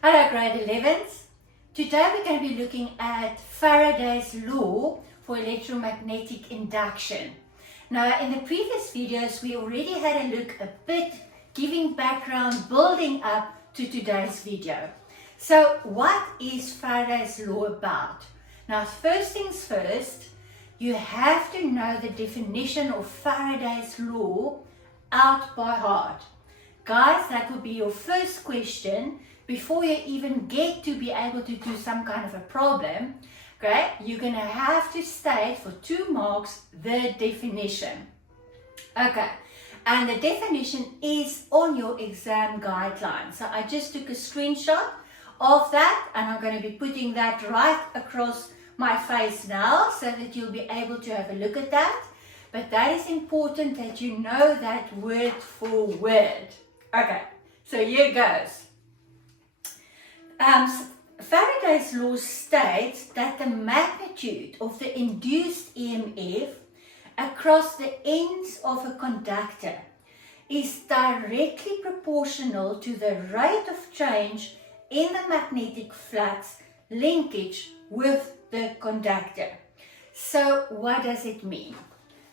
Hello grade 11s. Today we're going to be looking at Faraday's law for electromagnetic induction. Now in the previous videos we already had a look a bit, giving background, building up to today's video. So what is Faraday's law about? Now first things first, you have to know the definition of Faraday's law out by heart. Guys, that will be your first question before you even get to be able to do some kind of a problem. Okay, you're going to have to state for 2 marks the definition. Okay, and the definition is on your exam guideline. So I just took a screenshot of that and I'm going to be putting that right across my face now so that you'll be able to have a look at that. But that is important that you know that word for word. Okay, so here goes. Faraday's law states that the magnitude of the induced EMF across the ends of a conductor is directly proportional to the rate of change in the magnetic flux linkage with the conductor. So what does it mean?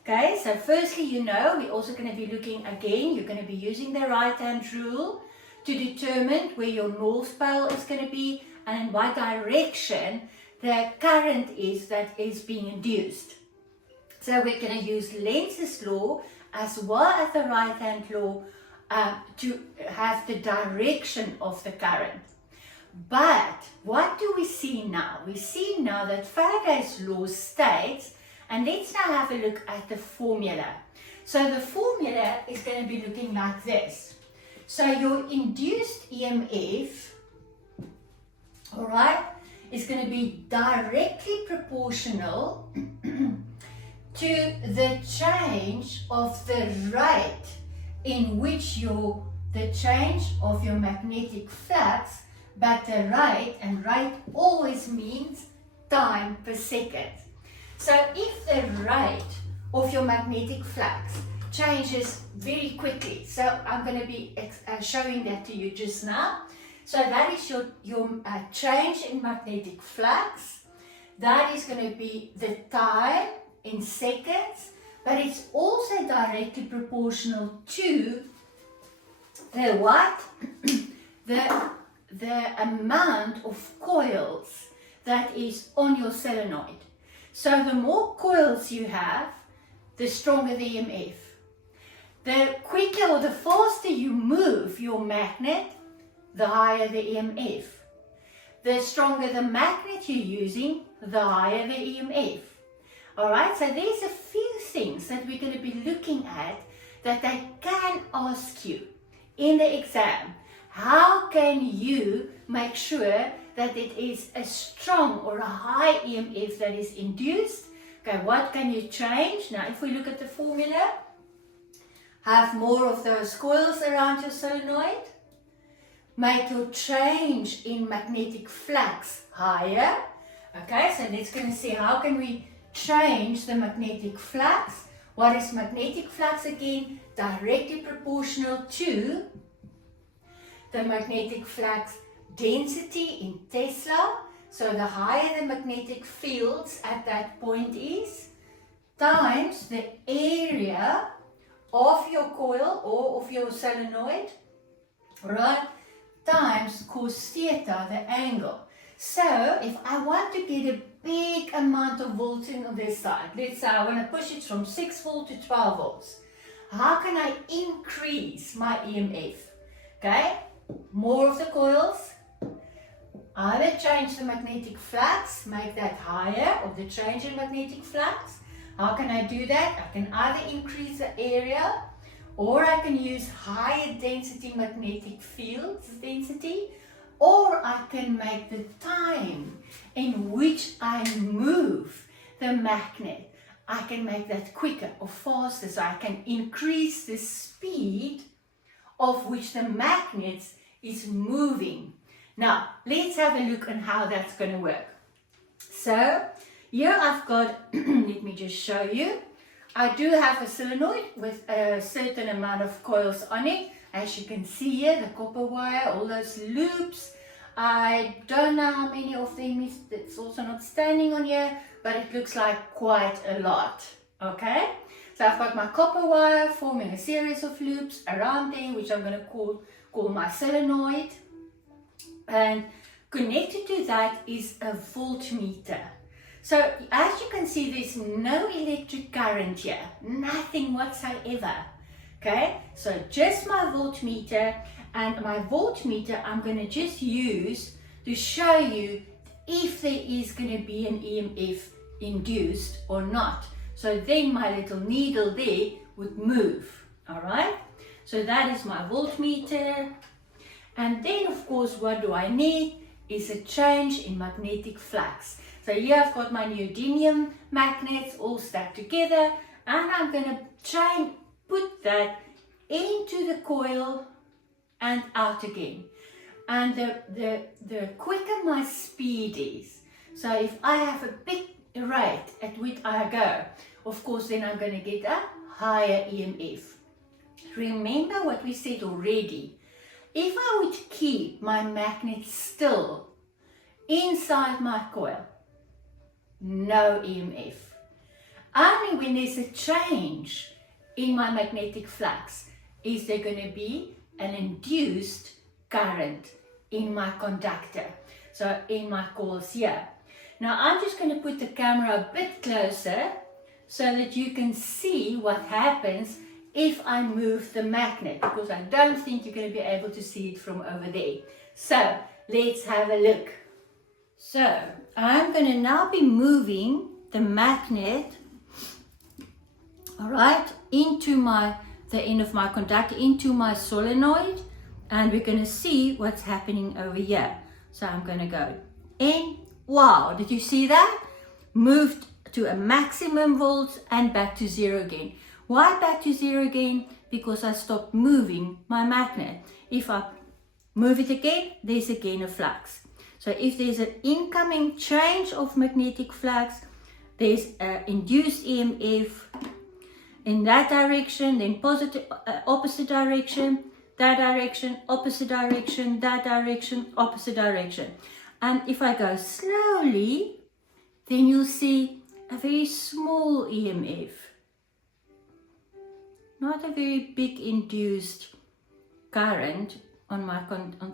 Okay, so firstly, you know, we're also going to be looking again, you're going to be using the right hand rule to determine where your north pole is going to be and in what direction the current is that is being induced. So we're going to use Lenz's law as well as the right hand law to have the direction of the current. But what do we see now? We see now that Faraday's law states, and let's now have a look at the formula. So the formula is going to be looking like this. So your induced EMF, all right, is going to be directly proportional to the change of the rate in which the change of your magnetic flux, but the rate, and rate always means time per second. So if the rate of your magnetic flux changes very quickly, so I'm going to be showing that to you just now. So that is your change in magnetic flux. That is going to be the time in seconds, but it's also directly proportional to the what? the amount of coils that is on your solenoid. So the more coils you have, the stronger the EMF. The quicker or the faster you move your magnet, the higher the EMF. The stronger the magnet you're using, the higher the EMF. Alright, so there's a few things that we're going to be looking at that they can ask you in the exam. How can you make sure that it is a strong or a high EMF that is induced? Okay, what can you change? Now, if we look at the formula, have more of those coils around your solenoid. Make your change in magnetic flux higher. Okay, so let's go and see how can we change the magnetic flux. What is magnetic flux again? Directly proportional to the magnetic flux density in Tesla. So the higher the magnetic fields at that point is, times the area of your coil or of your solenoid, right, times cos theta, the angle. So if I want to get a big amount of voltage on this side, let's say I want to push it from 6 volt to 12 volts, how can I increase my EMF? Okay, more of the coils, either change the magnetic flux, make that higher, or the change in magnetic flux. How can I do that? I can either increase the area, or I can use higher density magnetic fields density, or I can make the time in which I move the magnet, I can make that quicker or faster, so I can increase the speed of which the magnet is moving. Now, let's have a look on how that's going to work. So, here I've got, let me just show you. I do have a solenoid with a certain amount of coils on it. As you can see here, the copper wire, all those loops. I don't know how many of them is, it's also not standing on here, but it looks like quite a lot. Okay, so I've got my copper wire forming a series of loops around there, which I'm going to call my solenoid, and connected to that is a voltmeter. So as you can see, there's no electric current here, nothing whatsoever. Okay, so just my voltmeter, and my voltmeter I'm going to just use to show you if there is going to be an EMF induced or not. So then my little needle there would move. All right, so that is my voltmeter. And then of course what do I need is a change in magnetic flux. So here I've got my neodymium magnets all stacked together, and I'm going to try and put that into the coil and out again. And the quicker my speed is, so if I have a big rate at which I go, of course then I'm going to get a higher EMF. Remember what we said already. If I would keep my magnet still inside my coil, no EMF. Only when there's a change in my magnetic flux is there going to be an induced current in my conductor, so in my coils here. Now I'm just going to put the camera a bit closer so that you can see what happens if I move the magnet, because I don't think you're going to be able to see it from over there. So let's have a look. So I'm going to now be moving the magnet, all right, into the end of my conductor, into my solenoid, and we're going to see what's happening over here. So I'm going to go in. Wow, did you see that? Moved to a maximum volts and back to zero again. Why back to zero again? Because I stopped moving my magnet. If I move it again, there's again a flux. So if there's an incoming change of magnetic flux, there's an induced EMF in that direction, then positive, opposite direction, that direction, opposite direction, that direction, opposite direction. And if I go slowly, then you'll see a very small EMF. Not a very big induced current on my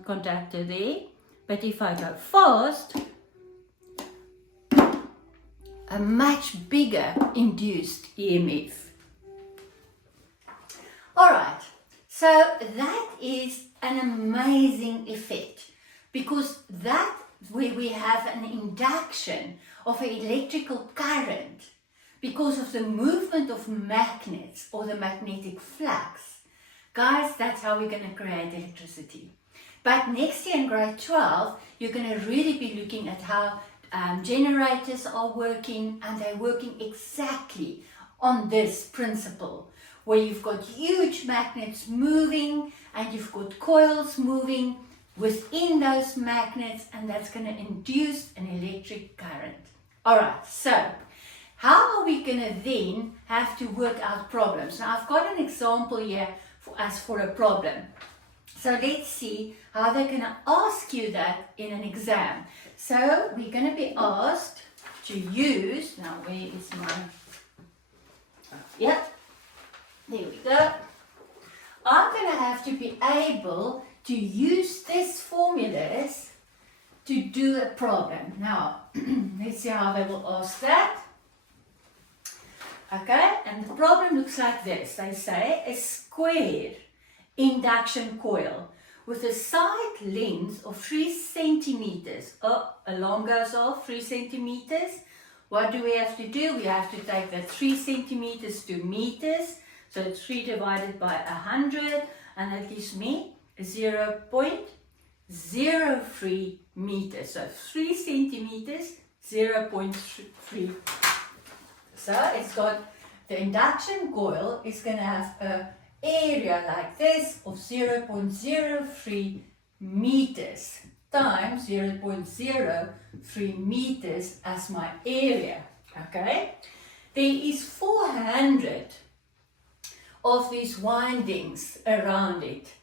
conductor there. But if I go fast, a much bigger induced EMF. Alright, so that is an amazing effect, because that where we have an induction of an electrical current because of the movement of magnets or the magnetic flux. Guys, that's how we're going to create electricity. But next year in grade 12, you're going to really be looking at how generators are working, and they're working exactly on this principle, where you've got huge magnets moving and you've got coils moving within those magnets, and that's going to induce an electric current. Alright, so how are we going to then have to work out problems? Now I've got an example here for us for a problem. So let's see how they're going to ask you that in an exam. So we're going to be asked to use, now where is my, yep, there we go. I'm going to have to be able to use these formulas to do a problem. Now, let's see how they will ask that. Okay, and the problem looks like this. They say a square induction coil with a side length of 3 centimeters. Oh, alarm goes off, 3 centimeters. What do we have to do? We have to take that 3 centimeters to meters. So 3 divided by 100, and that gives me 0.03 meters. So 3 centimeters, 0.3. So it's got the induction coil is going to have an area like this of 0.03 meters times 0.03 meters as my area. Okay, there is 400 of these windings around it,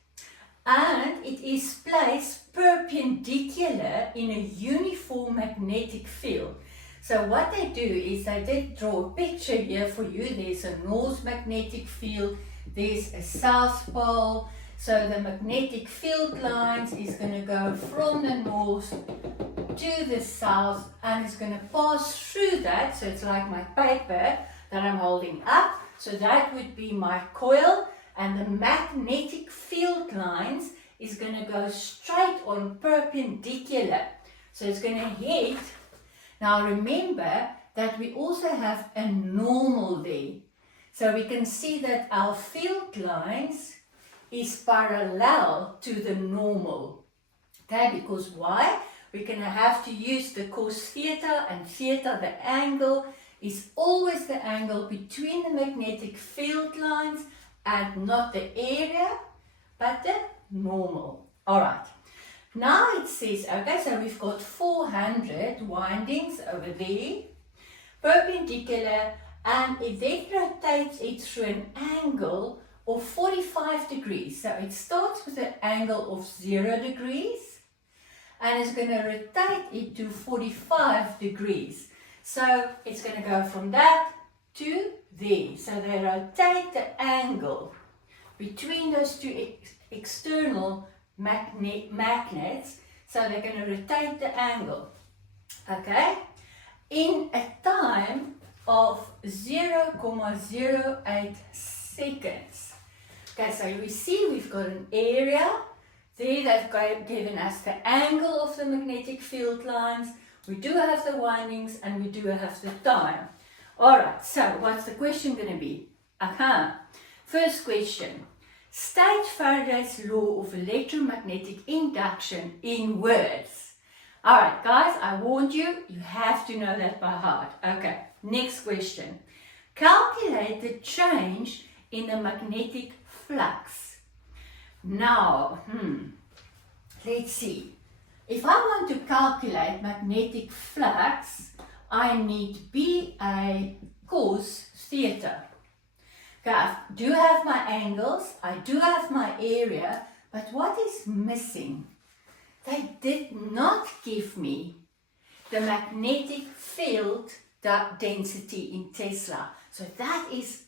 and it is placed perpendicular perpendicular in a uniform magnetic field. So what they do is they did draw a picture here for you. There's a north magnetic field, there's a south pole. So the magnetic field lines is going to go from the north to the south, and it's going to pass through that. So it's like my paper that I'm holding up. So that would be my coil, and the magnetic field lines is going to go straight on perpendicular. So it's going to hit. Now remember that we also have a normal there. So we can see that our field lines is parallel to the normal. Okay, because why? We're going to have to use the cos theta, and theta, the angle, is always the angle between the magnetic field lines and not the area, but the normal. Alright, now it says, okay, so we've got 400 windings over there, perpendicular, and it then rotates it through an angle of 45 degrees. So it starts with an angle of 0 degrees, and it's going to rotate it to 45 degrees. So it's going to go from that to there. So they rotate the angle between those two external magnets. So they're going to rotate the angle, okay, in a time of 0.08 seconds. Okay, so we see we've got an area there. They've given us the angle of the magnetic field lines. We do have the windings, and we do have the time. Alright, so what's the question going to be? First question. State Faraday's law of electromagnetic induction in words. Alright guys, I warned you, you have to know that by heart. Okay, next question. Calculate the change in the magnetic flux. Now, let's see. If I want to calculate magnetic flux, I need BA cos theta. Okay, I do have my angles, I do have my area, but what is missing? They did not give me the magnetic field density in Tesla. So that is,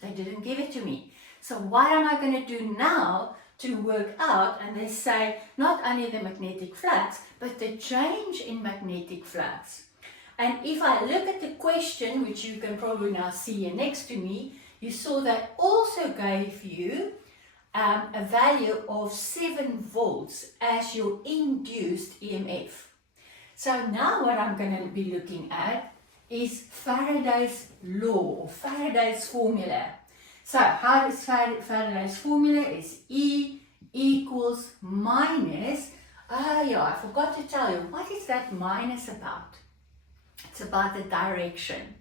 they didn't give it to me. So what am I going to do now to work out? And they say not only the magnetic flux, but the change in magnetic flux. And if I look at the question, which you can probably now see here next to me, you saw that also gave you a value of 7 volts as your induced EMF. So now what I'm going to be looking at is Faraday's law, or Faraday's formula. So how does Faraday's formula is E equals minus, I forgot to tell you, what is that minus about? It's about the direction.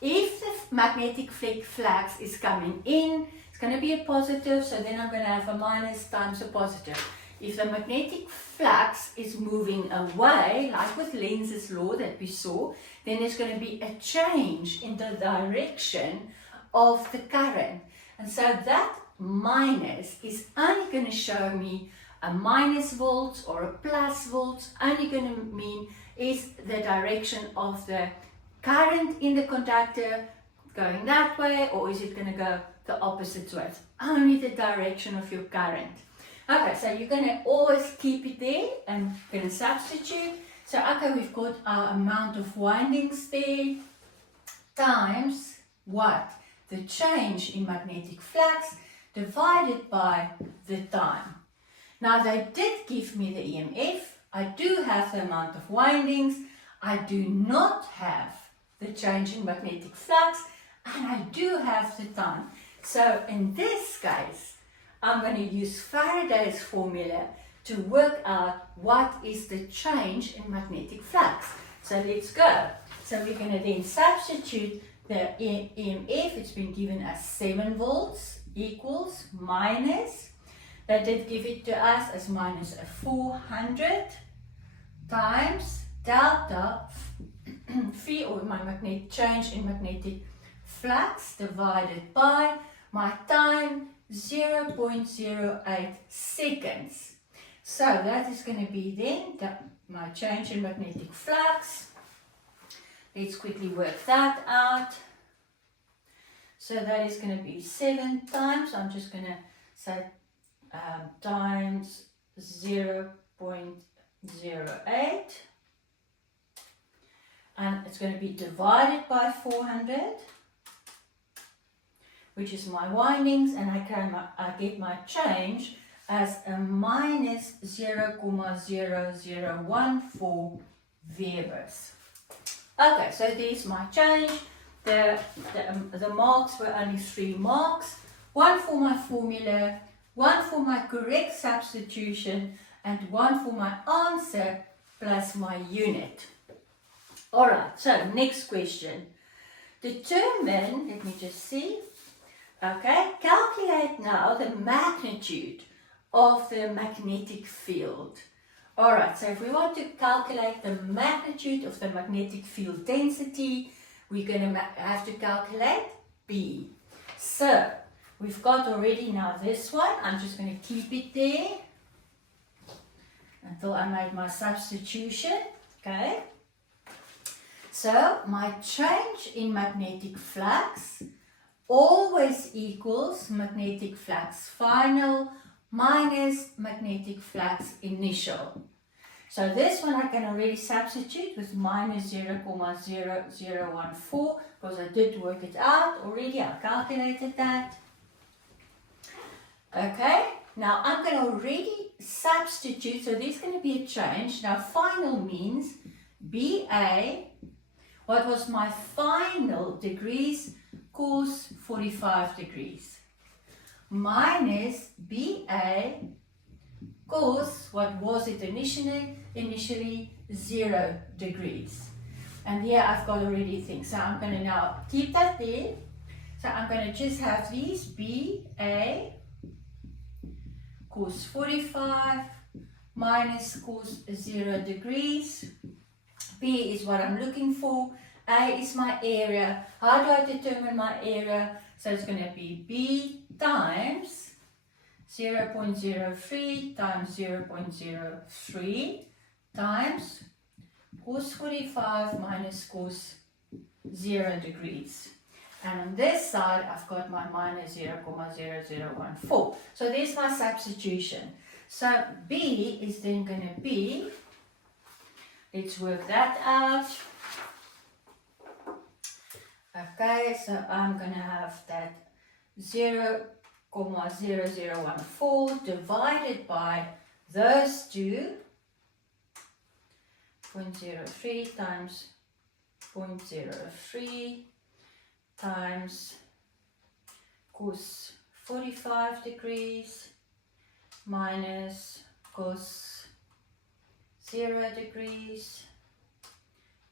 If the magnetic flux is coming in, it's going to be a positive, so then I'm going to have a minus times a positive. If the magnetic flux is moving away, like with Lenz's law that we saw, then there's going to be a change in the direction of the current. And so that minus is only going to show me a minus volts or a plus volts. Only going to mean is the direction of the current in the conductor going that way, or is it going to go the opposite way? It's only the direction of your current. Okay, so you're going to always keep it there and going to substitute. So okay, we've got our amount of windings there times what? The change in magnetic flux divided by the time. Now they did give me the EMF. I do have the amount of windings. I do not have the change in magnetic flux, and I do have the time. So in this case, I'm going to use Faraday's formula to work out what is the change in magnetic flux. So let's go. So we're going to then substitute the EMF. It's been given as 7 volts equals minus, they did give it to us as minus 400 times delta phi, or my magnetic change in magnetic flux, divided by my time 0.08 seconds. So that is going to be then my change in magnetic flux. Let's quickly work that out. So that is going to be 7 times, I'm just going to say times 0.08, and it's going to be divided by 400, which is my windings, and I get my change as a minus 0.0014 Webers. Okay, so there's my change. The marks were only 3 marks, 1 for my formula, 1 for my correct substitution, and 1 for my answer plus my unit. Alright, so next question. Determine, let me just see, okay, calculate now the magnitude of the magnetic field. Alright, so if we want to calculate the magnitude of the magnetic field density, we're going to have to calculate B. So, we've got already now this one. I'm just going to keep it there until I made my substitution. Okay. So, my change in magnetic flux always equals magnetic flux final minus magnetic flux initial. So this one I can already substitute with minus 0.0014 because I did work it out already, I calculated that. Okay, now I'm going to already substitute, so there's going to be a change. Now final means BA, what was my final degrees, cos 45 degrees, minus BA cos, what was it initially 0 degrees. And here I've got already things, so I'm going to now keep that there. So I'm going to just have these BA cos 45 minus cos 0 degrees. B is what I'm looking for. A is my area. How do I determine my area? So it's going to be B times 0.03 times 0.03 times cos 45 minus cos 0 degrees. And on this side, I've got my minus 0.0014. So there's my substitution. So B is then going to be, let's work that out. Okay, so I'm going to have that 0.0014 divided by those two, 0.03 times 0.03 times cos 45 degrees minus cos 0 degrees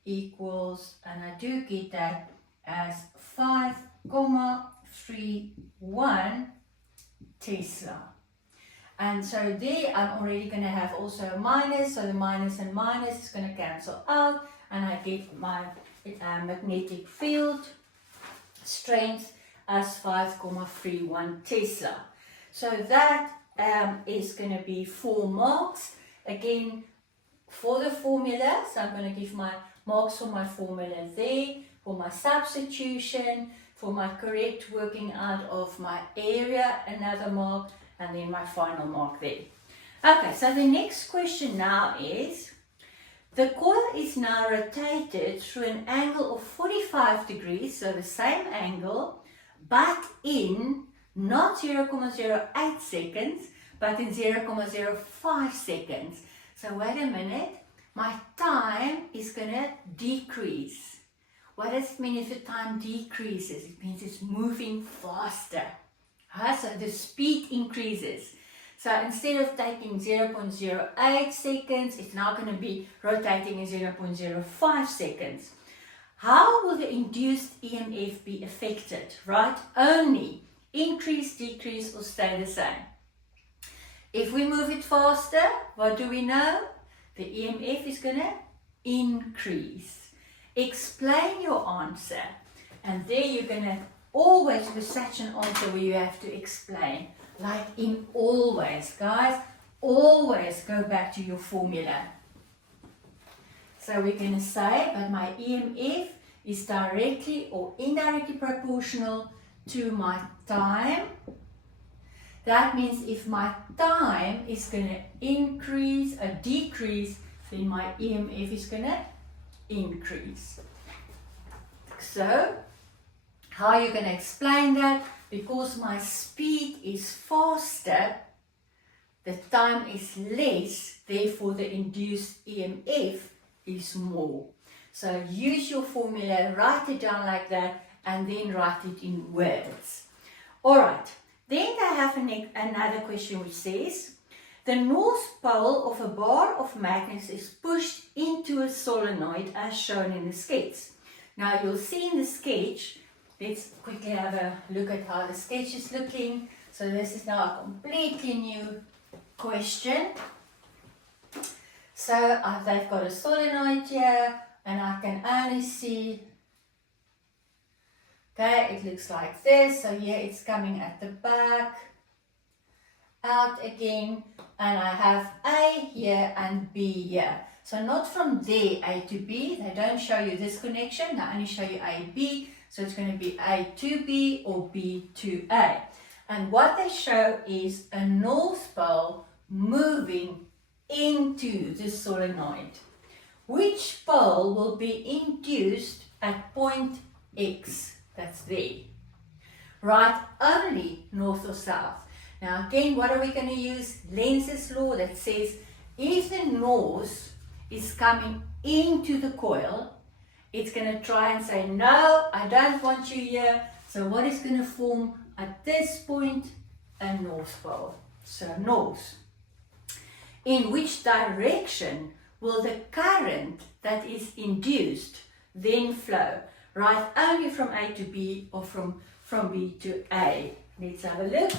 equals, and I do get that as 5.31 Tesla. And so there I'm already going to have also a minus, so the minus and minus is going to cancel out, and I get my magnetic field strength as 5.31 Tesla. So that is going to be 4 marks. Again, for the formula, so I'm going to give my marks for my formula there, for my substitution, for my correct working out of my area, another mark, and then my final mark there. Okay, so the next question now is, the coil is now rotated through an angle of 45 degrees, so the same angle, but in not 0.08 seconds, but in 0.05 seconds. So wait a minute, my time is going to decrease. What does it mean if the time decreases? It means it's moving faster. So the speed increases. So instead of taking 0.08 seconds, it's now going to be rotating in 0.05 seconds. How will the induced EMF be affected? Right? Only increase, decrease, or stay the same. If we move it faster, what do we know? The EMF is going to increase. Explain your answer, and there you're going to always with such an answer where you have to explain, like in always, guys, always go back to your formula. So we're going to say, but my EMF is directly or indirectly proportional to my time. That means if my time is going to increase or decrease, then my EMF is going to increase. So, how are you going to explain that? Because my speed is faster, the time is less, therefore the induced EMF is more. So use your formula, write it down like that, and then write it in words. Alright, then I have another question which says, the north pole of a bar of magnets is pushed into a solenoid as shown in the sketch. Now you'll see in the sketch, let's quickly have a look at how the sketch is looking. So this is now a completely new question. So they've got a solenoid here, and I can only see, okay, it looks like this. So here it's coming at the back, out again, and I have A here and B here. So not from there A to B, they don't show you this connection, they only show you A, B. So it's going to be A to B or B to A. And what they show is a north pole moving into the solenoid. Which pole will be induced at point X? That's there. Right, only north or south. Now again, what are we going to use? Lenz's law that says if the north is coming into the coil, it's going to try and say, no, I don't want you here. So what is going to form at this point? A north pole. So north. In which direction will the current that is induced then flow? Right, only from A to B or from B to A. Let's have a look.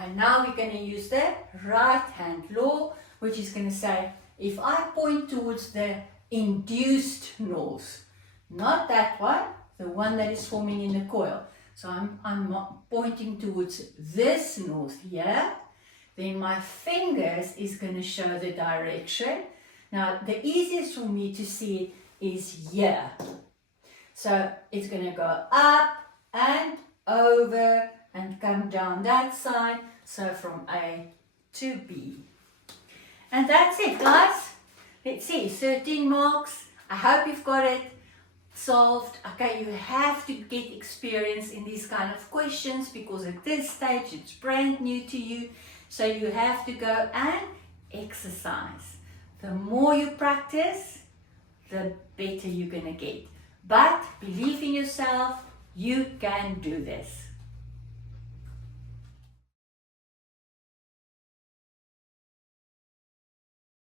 And now we're going to use the right-hand law, which is going to say, if I point towards the induced north, not that one, the one that is forming in the coil. So I'm pointing towards this north here. Then my fingers is going to show the direction. Now the easiest for me to see it is here. So it's going to go up and over and come down that side. So from A to B. And that's it, guys. Let's see, 13 marks. I hope you've got it solved. Okay, you have to get experience in these kind of questions because at this stage it's brand new to you. So you have to go and exercise. The more you practice, the better you're going to get. But believe in yourself, you can do this.